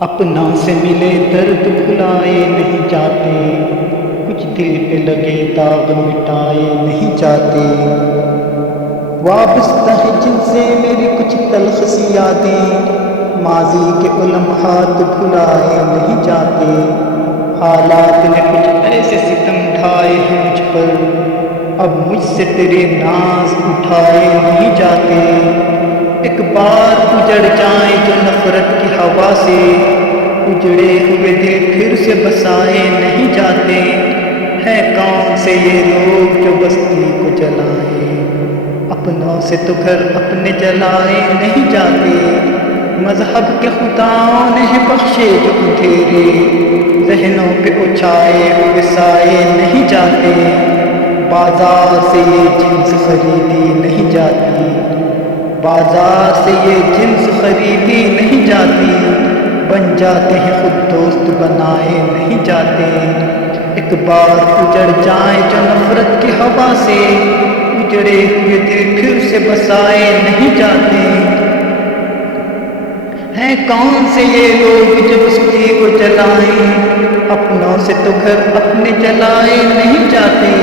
اپنوں سے ملے درد بھلائے نہیں جاتے، کچھ دل پہ لگے داغ مٹائے نہیں جاتے۔ وابستہ ہے جن سے میری کچھ تلخ سی یادیں، ماضی کے وہ لمحات بھلائے نہیں جاتے۔ حالات نے کچھ ایسے ستم ڈھائے ہیں مجھ پر، اب مجھ سے تیرے ناز اٹھائے نہیں جاتے۔ ایک بار اجڑ جائیں جو نفرت کی ہوا سے، اجڑے ہوئے دل پھر سے بسائے نہیں جاتے۔ ہیں کون سے یہ لوگ جو بستی کو جلائیں، اپنوں سے تو گھر اپنے جلائے نہیں جاتے۔ مذہب کے خداؤں نے بخشے جو اندھیرے، ذہنوں پہ اچھائے ہوئے سائے نہیں جاتے۔ بازار سے یہ جنس خریدی نہیں جاتی، بازار سے یہ جنس خریدی نہیں جاتی۔ بن جاتے ہیں خود دوست بنائے نہیں جاتے۔ ایک بار اجڑ جائیں جو نفرت کی ہوا سے، اجڑے ہوئے دل پھر سے بسائے نہیں جاتے۔ ہیں کون سے یہ لوگ جو بستی کو جلائیں، اپنوں سے تو گھر اپنے جلائے نہیں جاتے۔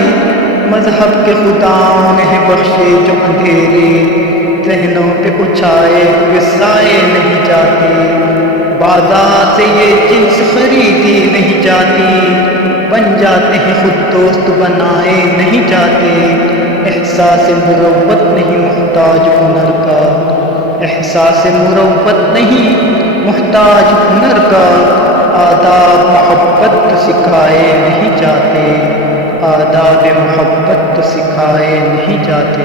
مذہب کے خداؤں نے بخشے جو اندھیرے، ذہنوں پہ اچھائے ہوئے سائے نہیں جاتے۔ بازار سے یہ جنس خریدی نہیں جاتی، بن جاتے ہیں خود دوست بنائے نہیں جاتے۔ احساس مروت نہیں محتاج ہنر کا، احساس مروت نہیں محتاج ہنر کا۔ آداب محبت تو سکھائے نہیں جاتے، آداب محبت تو سکھائے نہیں جاتے۔